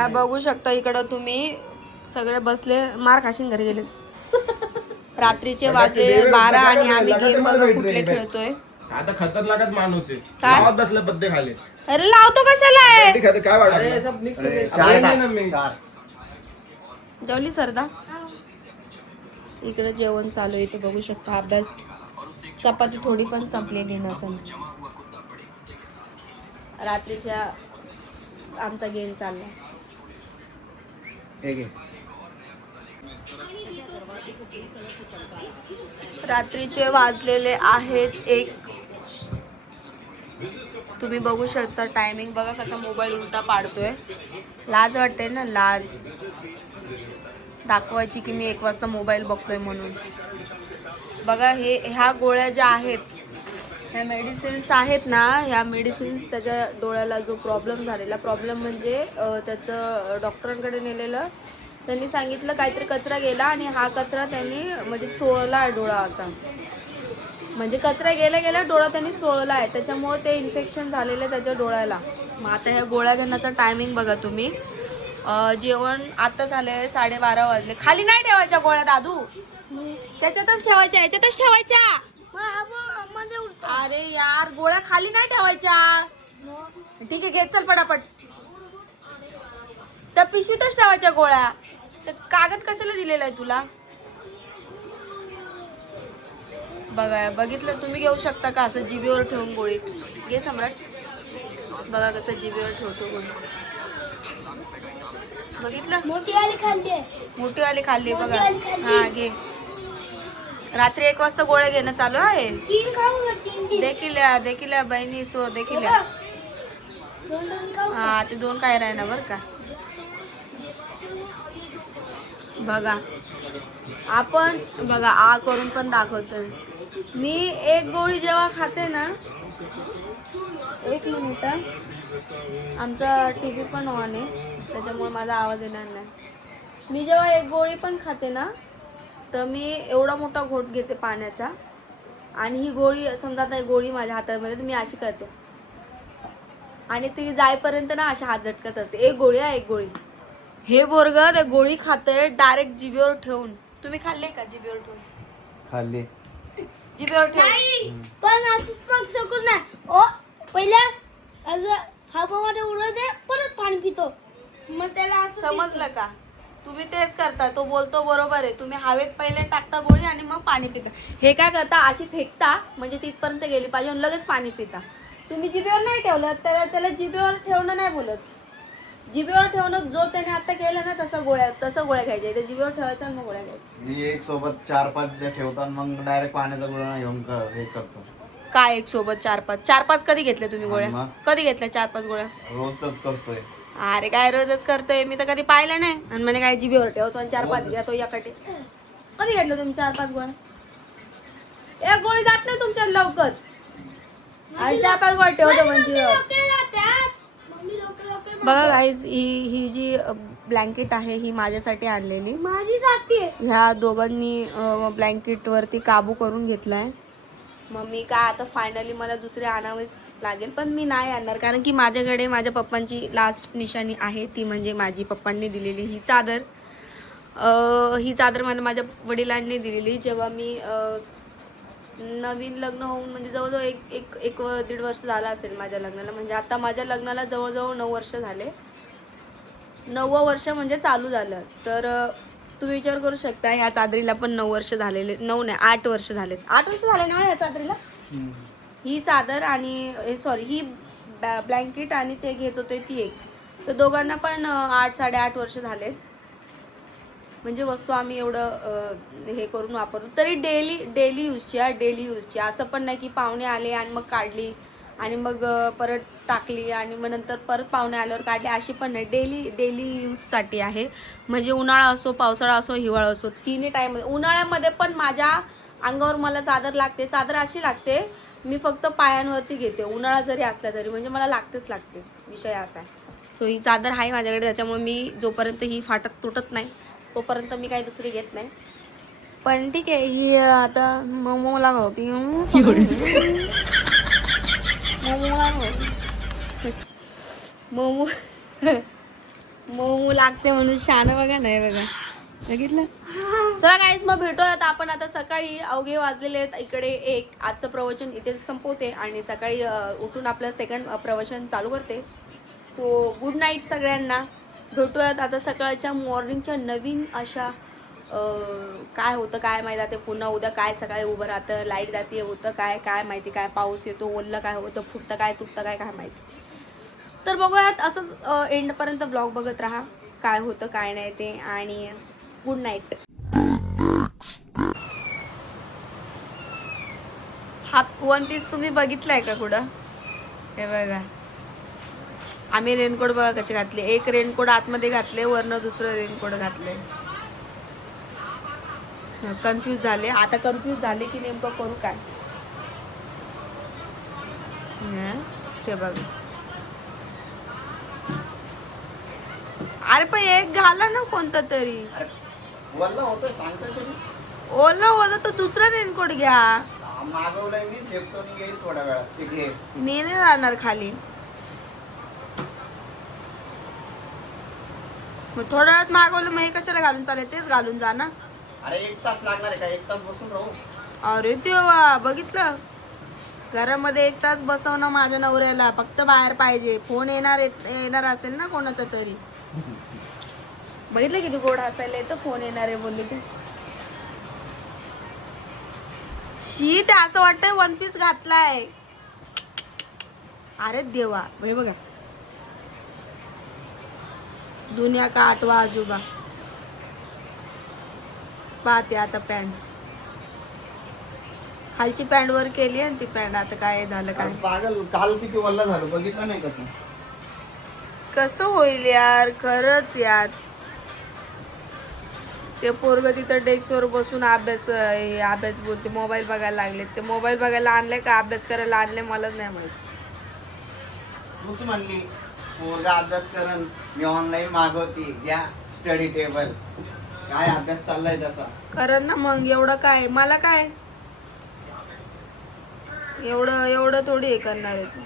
Bye बघू शकता इकडं तुम्ही सगळे बसले मार खाशीन घरी गेलेस. रात्रीचे वाजले 12 आणि आम्ही गेम कुठले खेळतोय. आता खतरनाकच माणूस आहे. काय? गावात बसले बद्दे खाले. अरे लावतो कशाला आहे? काय वाटत? जेवली सरदा. इकडे जेवण चालू आहे, इथे बघू शकता. अभ्यास चपाती थोडी पण संपलेली नसेल. रात्रीच्या आमचा गेम चालला. रात्रीचे वाजलेले आहेत 1. तुम्ही बघू शकता टायमिंग बघा कसा मोबाईल उलटा पाडतोय. लाज वाटते ना, लाज दाखवायची की मी 1 वाजता मोबाईल बघतोय म्हणून. बघा ह्या गोळ्या ज्या आहेत, ह्या मेडिसिन्स आहेत ना, ह्या मेडिसिन्स त्याच्या डोळ्याला जो प्रॉब्लेम झालेला, प्रॉब्लेम म्हणजे त्याचं डॉक्टरांकडे नेलेलं. त्यांनी सांगितलं काहीतरी कचरा गेला आणि हा कचरा त्यांनी म्हणजे चोळला डोळा असा. म्हणजे कचरा गेल्या डोळा त्यांनी चोळला आहे, त्याच्यामुळे ते इन्फेक्शन झालेलं आहे त्याच्या डोळ्याला. मग आता ह्या गोळ्या घेण्याचा टायमिंग बघा तुम्ही. जेवण आता झालंय 12:30 वाजले. खाली नाही ठेवायच्या गोळ्या दादू, त्याच्यातच ठेवायच्या, याच्यातच ठेवायच्या. अरे यार गोळ्या खाली नाही ठेवायच्या. ठीक आहे घे, चल पटापट. त्या पिशवीतच ठेवायच्या गोळ्या. तर कागद कशाला दिलेला आहे तुला? बघा बघितलं तुम्ही, घेऊ शकता का असं जिभेवर ठेवून गोळी? घे सम्राट, बघा कसं जिभेवर ठेवतो गोळी. बघितलं? मोठी वाली खाल्ली आहे. मोठी वाली खाल्ली बघा. हा घे. रात्री 1 वाजता गोळ्या घेणं चालू आहे. 3 खाऊ ना, 3 देखील बहिणी सो देखील. 2 खाऊ. हा ते 2 काय राही ना बरं का. बघा आपण बघा आ करून पण दाखवतोय. मी 1 गोळी जेव्हा खाते ना, 1 मिनिट, आमचा टीव्ही पण ऑन आहे त्याच्यामुळे माझा आवाज येणार नाही. मी जेव्हा 1 गोळी पण खाते ना, तर मी एवढा मोठा घोट घेते पाण्याचा आणि ही गोळी समजा आता गोळी माझ्या हातामध्ये, तर मी अशी करते आणि ती जाईपर्यंत ना अशा हात झटकत असते. 1 गोळी आहे, 1 गोळी. हे बोरग ते गोळी खाते डायरेक्ट जिभेवर ठेवून. तुम्ही खाल्ले का जिभेवर ठेवून? खाल्ली. जिभेवर ठेवून नाही पण असं पण सकून नाही. ओ पहिला असं हवेमध्ये उडवते, परत पाणी पितो, मग त्याला असं समजलं का? तुम्ही तेच करता. तो बोलतो बरोबर आहे. तुम्ही हवेत पहिले टाकता गोळी आणि मग पाणी पिता. हे काय करता, अशी फेकता म्हणजे तिथपर्यंत गेली पाहिजे आणि लगेच पाणी पिता. तुम्ही जिभेवर नाही ठेवलं, त्याला जिभेवर ठेवणं नाही बोलत. जिभेवर ठेवणं जो त्याने आता केलं ना, तसं गोळ्या घ्यायच्या. ते जिभेवर ठेवायचं आणि मग गोळ्या घ्यायच्या. मी 1 सोबत 4-5 ठेवतात, मग डायरेक्ट पाण्याचा गुळा घेऊन हे करतो. काय 1 सोबत 4-5 कधी घेतले तुम्ही गोळ्या? मग? कधी घेतल्या 4-5 गोळ्या? रोजच करतोय. अरे काय रोजच करतोय? मी तर कधी पाहिलं नाही. आणि म्हणे काय जिभेवर ठेवतो आणि 4-5 घेतो याकडे. कधी घेतलं तुम्ही 4-5 गोळ्या? 1 गोळी जात नाही तुमच्या लवकर आणि 4-5 गोळ्या ठेवतो म्हणजे. बघा गाईज, ही जी ब्लँकेट आहे ही माझ्यासाठी आणलेली. माझी साथी आहे. ह्या दोघांनी ब्लँकेट वरती काबू करून घेतलाय. मग मी काय आता फायनली मला दुसरे आणावेच लागेल, पण मी नाही आणणार कारण की माझ्याकडे माझ्या पप्पांची लास्ट निशाणी आहे, ती म्हणजे माझी पप्पांनी दिलेली ही चादर. ही चादर मला माझ्या वडिलांनी दिलेली जेव्हा मी नवीन लग्न होऊन म्हणजे जवळजवळ एक 1.5 वर्ष झाला असेल माझ्या लग्नाला. म्हणजे आता माझ्या लग्नाला जवळजवळ 9 वर्ष झाले. 9वं वर्ष म्हणजे चालू झालं. तर तुम्ही विचार करू शकता ह्या चादरीला पण 9 वर्ष झालेले. 9 नाही 8 वर्ष झालेत. 8 वर्ष झाले ना ह्या चादरीला. ही चादर आणि सॉरी ही ब्लँकेट आणि ते घेत होते ती एक. तर दोघांना पण 8-8.5 वर्ष झालेत. म्हणजे वस्तू आम्ही एवढं हे करून वापरतो. तरी डेली यूजची असं पण नाही की पाहुणे आले आणि मग काढली आणि मग परत टाकली आणि मग नंतर परत पाहुणे आल्यावर काढले, अशी पण नाही. डेली यूजसाठी आहे. म्हणजे उन्हाळा असो, पावसाळा असो, हिवाळा असो, तिन्ही टाईम. उन्हाळ्यामध्ये पण माझ्या अंगावर मला चादर लागते. चादर अशी लागते मी फक्त पायांवरती घेते, उन्हाळा जरी असला तरी, म्हणजे मला लागतेच लागते. विषय असा आहे. सो ही चादर आहे माझ्याकडे, त्याच्यामुळे मी जोपर्यंत ही फाटत तुटत नाही तोपर्यंत मी काही दुसरी घेत नाही. पण ठीक आहे, ही आता मोमो लागत होती. मऊ लागते म्हणून शान बघा नाही बघा बघितलं. चला गाईज मग भेटूयात आपण आता सकाळी. अवघे वाजलेले आहेत इकडे 1. आजचं प्रवचन इथे संपवते आणि सकाळी उठून आपलं सेकंड प्रवचन चालू करते. सो गुड नाईट सगळ्यांना. भेटूयात आता सकाळच्या मॉर्निंगच्या नवीन अशा काय होतं काय माहिती. ते पुन्हा उद्या काय सकाळी उभं राहतं, लाईट जाते, होतं काय काय माहिती, काय पाऊस येतो, ओललं काय होतं, फुटतं काय तुटतं काय काय माहिती. तर बघूयात असंच एंडपर्यंत ब्लॉग बघत राहा काय होतं काय नाही ते. आणि गुड नाईट. हा 1 पीस तुम्ही बघितलाय का कुठं? हे बघा आम्ही रेनकोट बघा कसे घातले. एक रेनकोट आतमध्ये घातले, वरनं दुसरं रेनकोट घातले. कन्फ्यूज झाले. आता कन्फ्यूज झाले की नेमकं करू काय. ते बघा. अरे पण एक घाला ना कोणता तरी. वल्ला होतोय सांगतोय तरी. ओला तर दुसरा रेनकोट घ्या. मागवलंय मी, झेपतो आणि येईल थोड्या वेळात. ते घे. मी नाही राहणार खाली. मग थोड्या वेळात मागवलं मग हे कशाला घालून चालेल, तेच घालून जा ना. अरे 1 तास लागणार आहे का? 1 तास बसून राहू. अरे देवा बघितलं. घरामध्ये 1 तास बसवणं माझ्या नवऱ्याला. फक्त बाहेर पाहिजे. फोन येणार असेल ना कोणाचा तरी. बघितलं किती गोड हसायला येतं. फोन येणार आहे बोलली ती. शी ते असं वाटतंय 1 पीस घातलाय. अरे देवा हे बघा. दुनिया का 8वां अजूबा. पाहते आता पॅन्ट. खालची पॅन्ट वर केली आणि ती पॅन्ट आता काय झालं काय. पागल काल किती वल्ला झालं बघितलं नाही का तू? कसं होईल यार खरंच यार. ते पोरग तिथं डेस्कवर बसून अभ्यास बोलते. मोबाईल बघायला लागले. ते मोबाईल बघायला आणले का अभ्यास करायला आणले मलाच नाही माहित. तूच म्हणली पोरगा अभ्यास करण मी ऑनलाईन मागवते घ्या स्टडी टेबल. काय अभ्यास चाललाय त्याचा? कारण ना मग एवढं काय मला काय एवढं थोडी हे करणार आहे तू.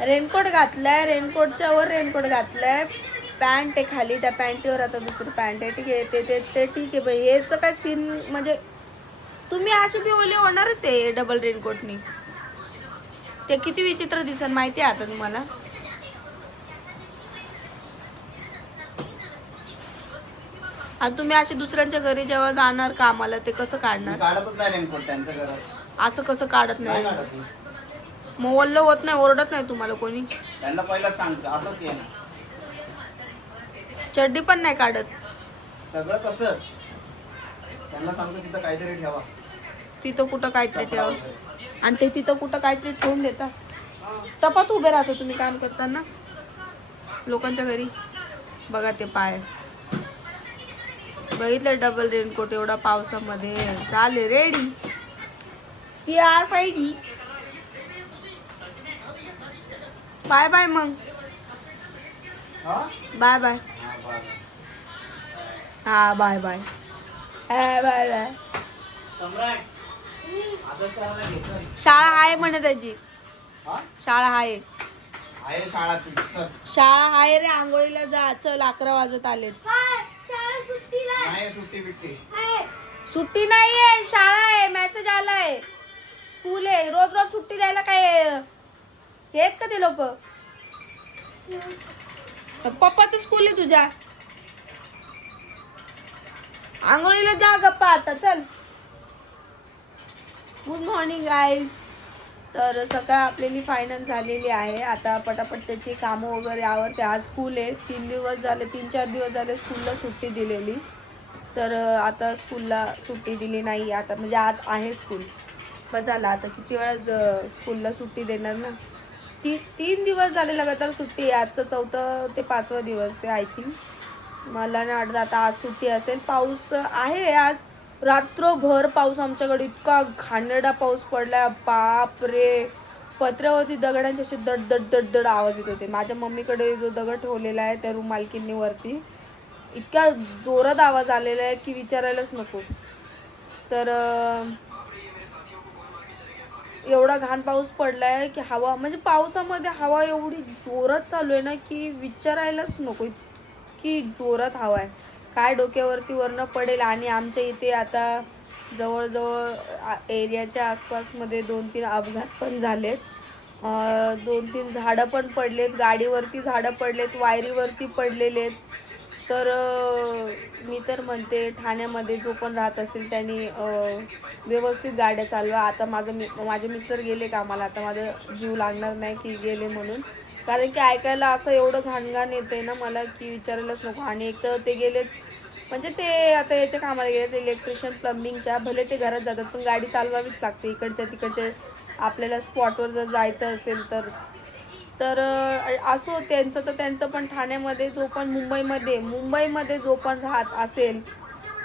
रेनकोट घातलाय, रेनकोटच्या वर रेनकोट घातलाय, पॅन्ट आहे खाली, त्या पॅन्टीवर आता दुसरी पॅन्ट आहे. ठीक आहे ते ठीक आहे बाई. हेच काय सीन म्हणजे तुम्ही अशी बी ओली होणारच आहे डबल रेनकोटनी. ते किती विचित्र दिसन माहिती आहे आता तुम्हाला. आणि तुम्ही अशी दुसऱ्यांच्या घरी जेव्हा जाणार कामाला ते कसं काढणार? काढतच नाही रेनकोट त्यांच्या घरात. असं कसं काढत नाही नाही? काढत नाही. मग ओल्लं होत नाही, ओरडत नाही तुम्हाला कोणी? त्यांना पहिला सांगतो असंच आहे ना. चड्डी पण नाही काढत? सगळं तसंच. त्यांना सांगतो तिथं काहीतरी ठेवा. तिथं कुठं काहीतरी कपडा ठेवा. वगैरे. आणि ते तिथं कुठं काहीतरी ठेवून देता. टपात उभे राहता तुम्ही काम करताना लोकांच्या घरी. बघा ते पाय. बघितलं डबल रेनकोट एवढा पावसामध्ये. चाले रेडी ती आर फायडी. बाय बाय मग. हा? Bye bye. हा, बरं. हा bye bye. Bye bye. Samrat अभ्यास करायला घेतलं. शाळा आहे म्हणे त्याची. हा? शाळा आहे. आहे शाळा तुझी. चल. शाळा आहे रे. आंघोळीला जा. चल 11 वाजत आलेत. हाय, शाळा सुट्टीला आहे. नाही सुट्टी बिट्टी. हाय. सुट्टी नाहीये, शाळा आहे. मेसेज आलाय. स्कूल आहे. रोज रोज सुट्टी द्यायला काय हे आहेत का ते लोक? पप्पाचं स्कूल आहे तुझ्या. आंघोळीला जा गप्पा आता. चल. Good morning guys. तर सकाळ आपल्याली फायनल झालेली आहे. आता पटापट त्याची कामं वगैरे आवरते. आज स्कूल आहे. 3-4 दिवस झाले स्कूलला सुट्टी दिलेली. तर आता स्कूलला सुट्टी दिली नाही. आता म्हणजे आज आहे स्कूल. बस झालं आता किती वेळा स्कूलला सुट्टी देणार ना. 3 दिवस झाले लगातार सुट्टी आहे. आजचं 4 ते 5वा दिवस आहे आय थिंक. मला नाही वाटत आता आज सुट्टी असेल. पाऊस आहे आज. रात्रभर पाऊस आमच्याकडे. इतका घाणेरडा पाऊस पडला बाप रे. पत्र्यावरती दगडांचे असे दड दड दड दड आवाज येत होते. माझ्या मम्मीकडे जो दगड ठेवलेला आहे त्या रूम मालकींनी वरती, इतका जोरात आवाज आलेला आहे की विचारायलाच नको. तर एवढा घाण पाऊस पडलाय की हवा म्हणजे पावसामध्ये हवा एवढी जोरात चालू आहे ना की विचारायलाच नको, की जोरात हवा आहे. काय डोक्यावरती वरनं पडेल. आणि आमच्या इथे आता जवळजवळ एरियाच्या आसपासमध्ये 2-3 अपघात पण झालेत. 2-3 झाडं पण पडलेत, गाडीवरती झाडं पडलेत, वायरीवरती पडलेले आहेत. तर मी तर म्हणते ठाण्यामध्ये जो पण राहत असेल त्यांनी व्यवस्थित गाड्या चालवा. आता माझे मिस्टर गेले कामाला, आता माझं जीव लागणार नाही की गेले म्हणून, कारण की ऐकायला असं एवढं घाणघाण येते ना मला की विचारायलाच नको. आणि एक तर ते गेलेत म्हणजे ते आता याच्या कामाला गेलेत इलेक्ट्रिशियन प्लंबिंगच्या. भले ते घरात जातात पण गाडी चालवावीच लागते इकडच्या तिकडच्या आपल्याला स्पॉटवर जर जायचं असेल तर असो त्यांचं पण ठाण्यामध्ये जो पण मुंबईमध्ये जो पण राहत असेल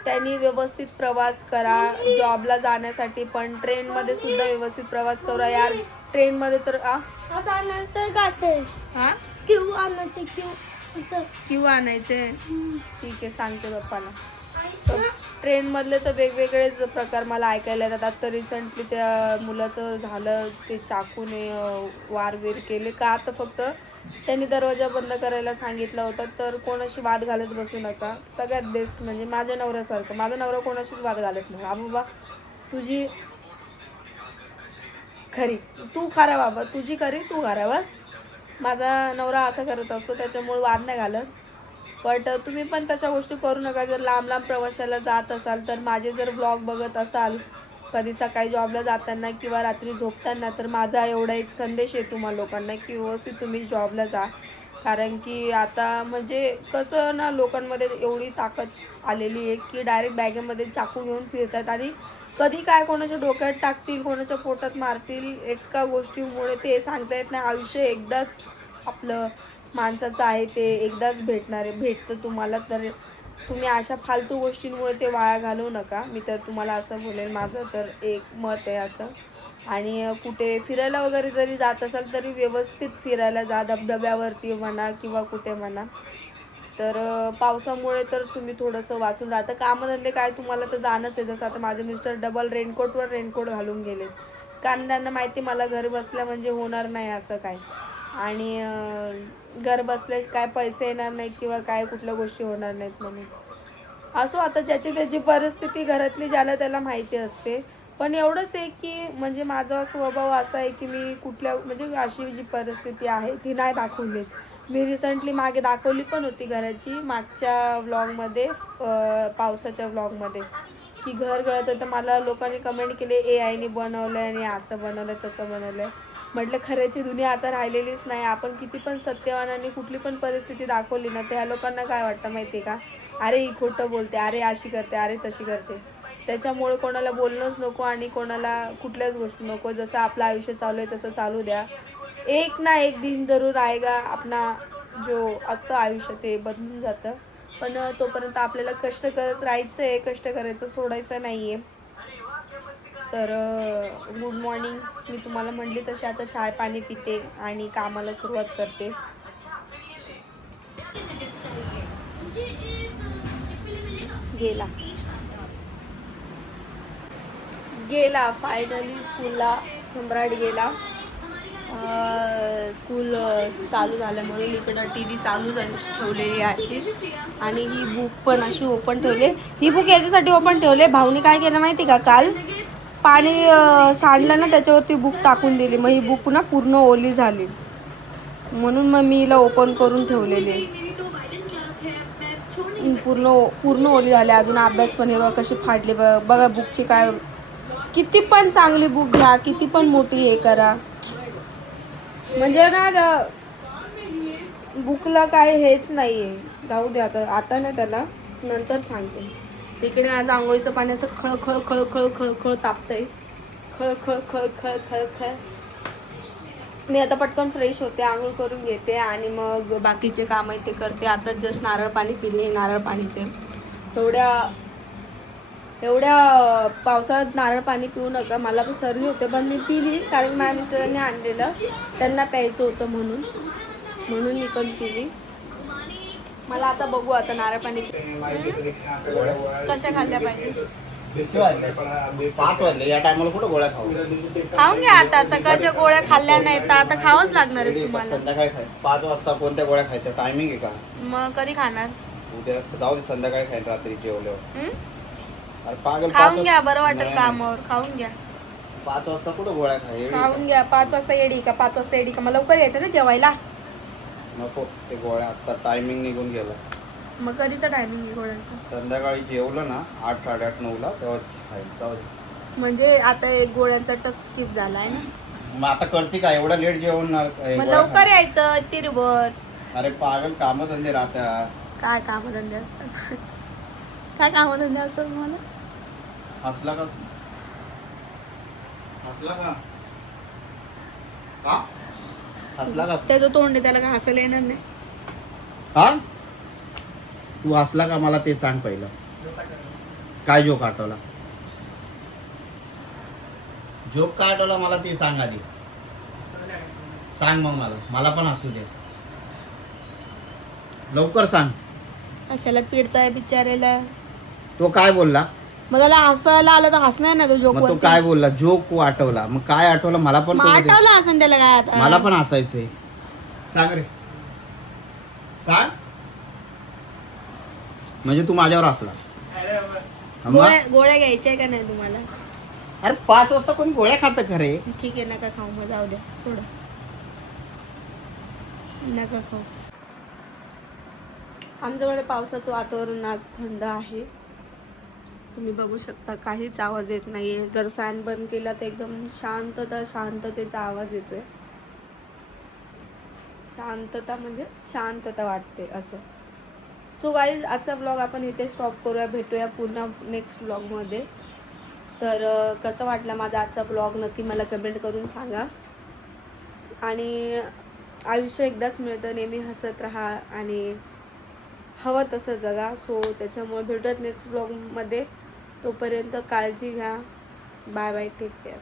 त्यांनी व्यवस्थित प्रवास करा. जॉबला जाण्यासाठी पण ट्रेनमध्ये सुद्धा व्यवस्थित प्रवास करा यार. ट्रेनमध्ये तर आता आणायचं गाते हां क्यू आणायचं असं. क्यू आणायचे. ठीक आहे, सांगते बाप्पाला. ट्रेनमधले तर वेगवेगळेच प्रकार मला ऐकायला येतात. आता रिसेंटली त्या मुलाचं झालं, ते चाकूने वारवीर केले का. आता फक्त त्यांनी दरवाजा बंद करायला सांगितलं होतं. तर कोणाशी वाद घालत बसू नका. सगळ्यात बेस्ट म्हणजे माझ्या नवऱ्यासारखं. माझा नवरा कोणाशीच वाद घालत नाही. बाबा तुझी खरी तू खरा, बाबा तुझी खरी तू खरा, बस. माझा नवरा असं करत असतो, त्याच्यामुळे वाद नाही घालत. बट तुम्ही पण तशा गोष्टी करू नका. जर लांब प्रवासाला जात असाल तर माझे जर ब्लॉग बघत असाल कधी सकाळी जॉबला जाताना किंवा रात्री झोपताना, तर माझा एवढा एक संदेश आहे तुम्हा लोकांना की व्यवस्थित तुम्ही जॉबला जा. कारण की आता म्हणजे कसं ना, लोकांमध्ये एवढी ताकद आलेली आहे की डायरेक्ट बॅगेमध्ये चाकू घेऊन फिरतात आणि कधी काय कोणाच्या डोक्यात टाकतील, कोणाच्या पोटात मारतील, एका गोष्टीमुळे ते सांगता येत नाही. आयुष्य एकदाच आपलं माणसाचं आहे, ते एकदाच भेटणार आहे, भेटतं तुम्हाला. तर तुम्ही अशा फालतू गोष्टींमुळे ते वाया घालवू नका. मी तर तुम्हाला असं बोलेल, माझं तर एक मत आहे असं. आणि कुठे फिरायला वगैरे जरी जात असाल तरी व्यवस्थित फिरायला जा, धबधब्यावरती म्हणा किंवा कुठे म्हणा. तर पावसामुळे तर तुम्ही थोडंसं वाचून राहता. कामधंदे काय तुम्हाला तर जाणंच आहे. जसं आता माझे मिस्टर डबल रेनकोटवर रेनकोट घालून गेले, कारण त्यांना माहिती मला घर बसल्या म्हणजे होणार नाही असं काय. आणि घर बसल्या काय पैसे येणार नाहीत किंवा काय कुठल्या गोष्टी होणार नाहीत म्हणून. असो, आता ज्याची त्याची परिस्थिती घरातली ज्याला त्याला माहिती असते. पण एवढंच आहे की म्हणजे माझा स्वभाव असा आहे की मी कुठल्या म्हणजे अशी जी परिस्थिती आहे ती नाही दाखवली. मी रिसेंटली मागे दाखवली पण होती घराची, मागच्या व्लॉगमध्ये, पावसाच्या व्लॉगमध्ये, की घर गळत होतं. मला लोकांनी कमेंट केले AI ने बनवलं आहे आणि असं बनवलं तसं बनवलं आहे. म्हटलं खऱ्याची दुनिया आता राहिलेलीच नाही. आपण किती पण सत्यवानाने कुठली पण परिस्थिती दाखवली ना, त्या लोकांना काय वाटतं माहिती आहे का, अरे ही खोटं बोलते, अरे अशी करते, अरे तशी करते. त्याच्यामुळे कोणाला बोलणंच नको आणि कोणाला कुठल्याच गोष्टी नको. जसं आपलं आयुष्य चालू आहे तसं चालू द्या. एक ना एक दिन जरूर आएगा. आपला जो असतं आयुष्य ते बदलून जातं. पण तोपर्यंत आपल्याला कष्ट करत राहायचं आहे, कष्ट करायचं सोडायचं नाही आहे. तर गुड मॉर्निंग. मी तुम्हाला म्हणली तशी आता चाय पाणी पिते आणि कामाला सुरुवात करते. गेला फायनली स्कूलला. सम्राट गेला. स्कूल चालू झाल्यामुळे इकडं TV चालू ठेवलेली अशी, आणि ही बुक पण अशी ओपन ठेवले. ही बुक याच्यासाठी ओपन ठेवले, भाऊनी काय केलं माहिती का, काल पाणी सांडलं ना त्याच्यावरती बुक टाकून दिली. मग ही बुक पुन्हा पूर्ण ओली झाली, म्हणून मग मी हिला ओपन करून ठेवलेली. पूर्ण ओली झाली. अजून अभ्यास पण हे कशी फाडली बघा बुकची. काय किती पण चांगली बुक घ्या, किती पण मोठी हे करा, म्हणजे ना बुकला काय हेच नाही आहे. जाऊ दे आता ना, त्याला नंतर सांगते. तिकडे आज आंघोळीचं पाणी असं खळ खळ खळ खळ खळ खळ तापतंय. खळ खळ खळ खळ खळ खळ. मी आता पटकन फ्रेश होते, आंघोळ करून घेते आणि मग बाकीचे काम आहे ते करते. आता जस्ट नारळ पाणी पिले. नारळ पाणीचे एवढ्या पावसाळ्यात नारळ पाणी पिऊ नका. मला पण सर्दी होते पण मी पिली, कारण माझ्या मिस्टरांनी आणलेलं, त्यांना प्यायचं होतं म्हणून मी पण पिली. मला आता बघू, आता नारळ पाणी कशा खाल्ल्या पाहिजे. किती वाजले? 5 वाजले. या टायमाला कुठं गोळ्या खाऊ? खाऊन घ्या आता. सकाळच्या गोळ्या खाल्ल्या नाही तर आता खावंच लागणार आहे तुम्हाला. संध्याकाळी खाय. 5 वाजता कोणत्या गोळ्या खायच्या? टायमिंग आहे का? मग कधी खाणार? उद्या जाऊ दे, संध्याकाळी खाईन रात्री जेवल्यावर. हं? अरे पागल, खाऊन घ्या, बरं वाटेल नाही, कामावर. खाऊन घ्या, 5 वाजता कुठं गोळ्या खाय? खाऊन घ्या. 5 वाजता येडी का? 5 वाजता येडी का? मला लवकर यायचं ना जेवायला. नको ते गोळ्या, आता टायमिंग निघून गेला. मग कधीचा टायमिंग आहे गोळ्यांचा? संध्याकाळी जेवलं ना 8, 8:30, 9ला तेव्हा खाईल. जाऊ दे. म्हणजे आता एक गोळ्यांचा टक स्किप झालाय ना. मग आता करते का एवढा लेट जेवणार? मग लवकर यायचं तिरभर. अरे पागल, कामधंदे राहतात. काय कामधंदे असतात? काय कामधंदे असतात मला? हसला का? हसला का? का? हसला का? त्याचं तोंड आहे, त्याला काय हसायला येणार नाही. हा? तू हसला का मला ते सांग पहिलं. काय जोक आठवला? जोक काय आठवला मला ते सांग आधी. सांग मग मला पण हसू दे. लवकर सांग. कशाला पिडताय बिचारेला? तो काय बोलला? मग त्याला हसायला आलं तर हसणार ना तो जोक मग तो काय बोलला? जोक आठवला. मग काय आठवलं मला पण कळू दे. आठवलं हसन त्याला काय आता? मला पण हसायचंय. सांग रे, सांग. म्हणजे तू माझ्यावर हसला. मग? गोळ्या घ्यायच्या का नाही तुम्हाला? अरे 5 वाजता कोणी गोळ्या खातं खरे? ठीक आहे, नका खाऊ. मग जाऊ द्या, सोडा. नका खाऊ. आमच्याकडे पावसाचं वातावरण आज थंड आहे. तुम्ही बघू शकता, काहीच आवाज येत नाहीये. जर फॅन बंद केला तर एकदम शांततेचा आवाज येतोय. शांतता म्हणजे शांतता वाटते असं. सो गाईज, आजचा ब्लॉग आपण इथे स्टॉप करूया. भेटूया पुन्हा नेक्स्ट ब्लॉगमध्ये. तर कसं वाटलं माझा आजचा ब्लॉग नक्की मला कमेंट करून सांगा. आणि आयुष्य एकदाच मिळतं, नेहमी हसत राहा आणि हवं तसं जगा. सो त्याच्यामुळे भेटूयात नेक्स्ट ब्लॉगमध्ये. तोपर्यंत काळजी घ्या. Bye bye, take care.